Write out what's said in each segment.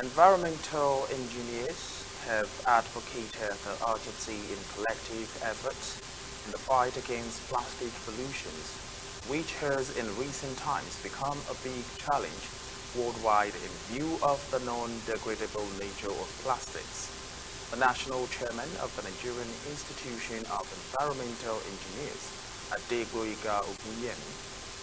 Environmental engineers have advocated the urgency in collective efforts in the fight against plastic pollutions, which has in recent times become a big challenge worldwide in view of the non-degradable nature of plastics. The national chairman of the Nigerian Institution of Environmental Engineers, Adegboyega Ogunyemi,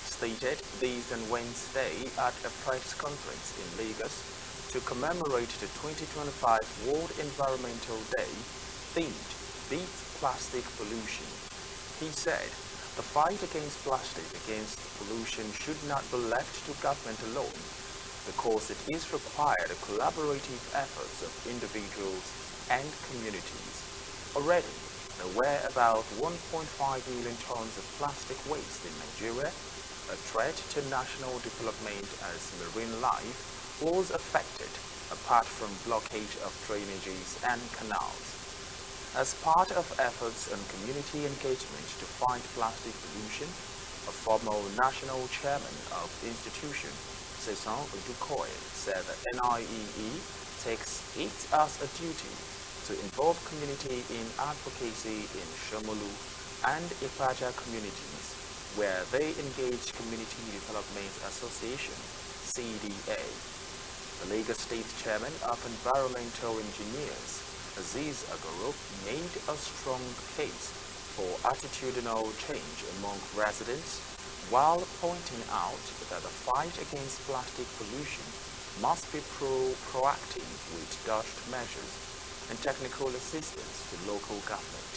stated this on Wednesday at a press conference in Lagos to commemorate the 2025 World Environmental Day themed Beat Plastic Pollution. He said, the fight against plastic against pollution should not be left to government alone because it is required collaborative efforts of individuals and communities. Already, there were about 1.5 million tons of plastic waste in Nigeria, a threat to national development as marine life was affected apart from blockage of drainages and canals. As part of efforts on community engagement to fight plastic pollution, a former national chairman of the institution, Sesan Odukoye, said that NIEE takes it as a duty to involve community in advocacy in Shomolu and Ipaja communities, where they engage Community Development Association, CDA. The Lagos State Chairman of Environmental Engineers, Aziz Agoro, made a strong case for attitudinal change among residents, while pointing out that the fight against plastic pollution must be proactive with dodged measures and technical assistance to local government.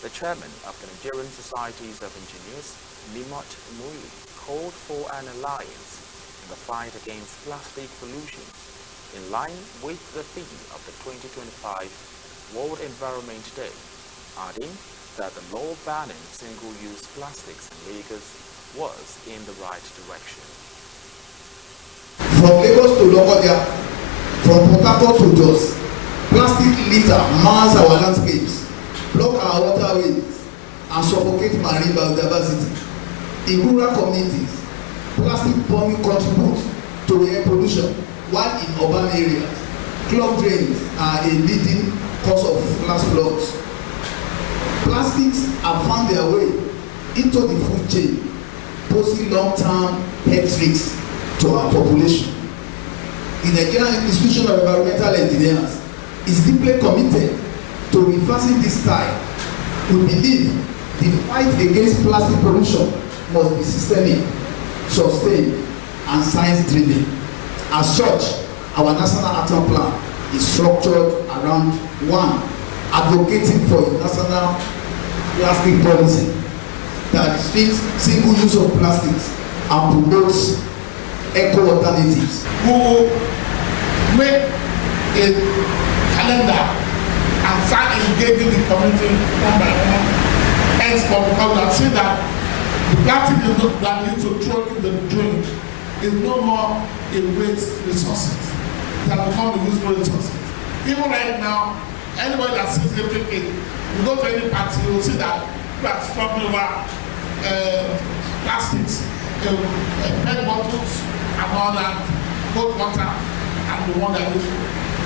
The chairman of the Nigerian Societies of Engineers, Nimot Muli, called for an alliance in the fight against plastic pollution in line with the theme of the 2025 World Environment Day, adding that the law banning single-use plastics in Lagos was in the right direction. From Lagos to Lokoja, from Port Harcourt to Jos, plastic litter mars our landscapes, block our waterways, and suffocate marine biodiversity. In rural communities, plastic bombing contributes to air pollution, while in urban areas, clogged drains are a leading cause of flash floods. Plastics have found their way into the food chain, posing long-term health risks to our population. The Nigerian Institution of Environmental Engineers is deeply committed to reversing this tide. We believe the fight against plastic pollution must be systemic, sustained, and science-driven. As such, our National Action Plan is structured around 1. Advocating for a national plastic policy that restricts single use of plastics and promotes eco alternatives. We will make a calendar and start engaging the community one by one. Henceforth, because we have seen that the plastic is not that used to throw in the drain is no more a waste resources. It has become a useful resources. Even right now, anybody that sees everything, you go to any party, you will see that people are struggling over plastics, PET bottles, and all that, cold water, and the one that is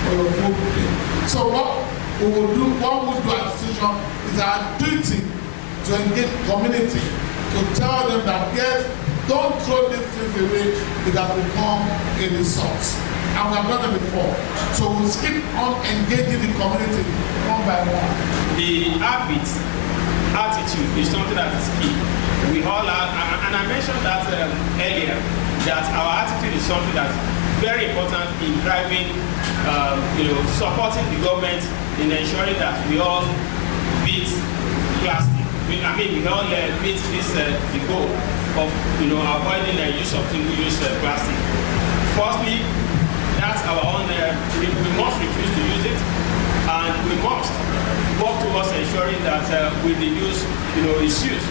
food. So what we will do as a institution is our duty to engage community, to tell them that yes, don't throw these things away, it has become a resource. And we have done it before. So we'll keep on engaging the community one by one. The habit, attitude is something that is key. We all have, and I mentioned that earlier, that our attitude is something that's very important in driving, supporting the government in ensuring that we all beat plastic. We all beat this the goal of avoiding the use of single-use plastic. Firstly, that's our own. We must refuse to use it, and we must work towards ensuring that we reduce, its use.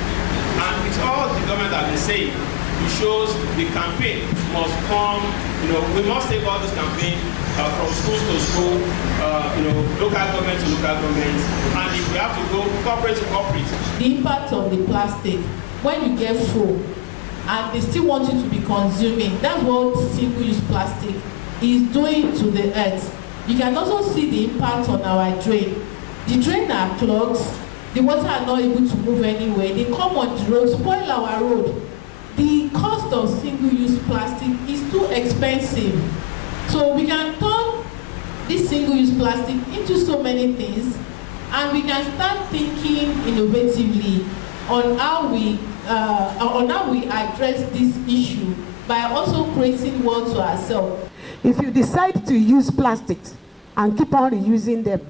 And with all the government has been saying, it shows the campaign must come. We must take all this campaign from schools to school, local government to local government, and if we have to go corporate to corporate. The impact of the plastic when you get full and they still want you to be consuming. That's what single-use plastic is doing to the earth. You can also see the impact on our drain. The drain are clogged, the water are not able to move anywhere. They come on the road, spoil our road. The cost of single-use plastic is too expensive. So we can turn this single-use plastic into so many things, and we can start thinking innovatively on how we address this issue by also creating work to ourselves. If you decide to use plastics and keep on reusing them,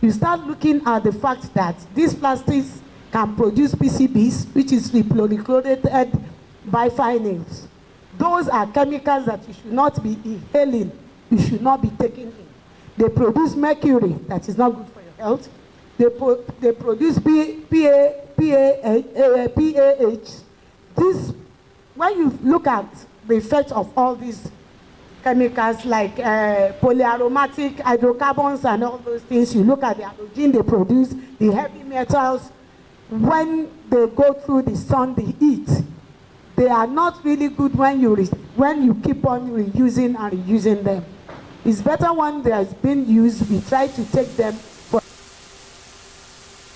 you start looking at the fact that these plastics can produce PCBs, which is polychlorinated biphenyls. Those are chemicals that you should not be inhaling, you should not be taking in. They produce mercury that is not good for your health. They produce PAH. This, when you look at the effect of all these chemicals like polyaromatic hydrocarbons and all those things, you look at the halogen they produce, the heavy metals, when they go through the sun, the heat, they are not really good when you keep on reusing and reusing them. It's better when they has been used, we try to take them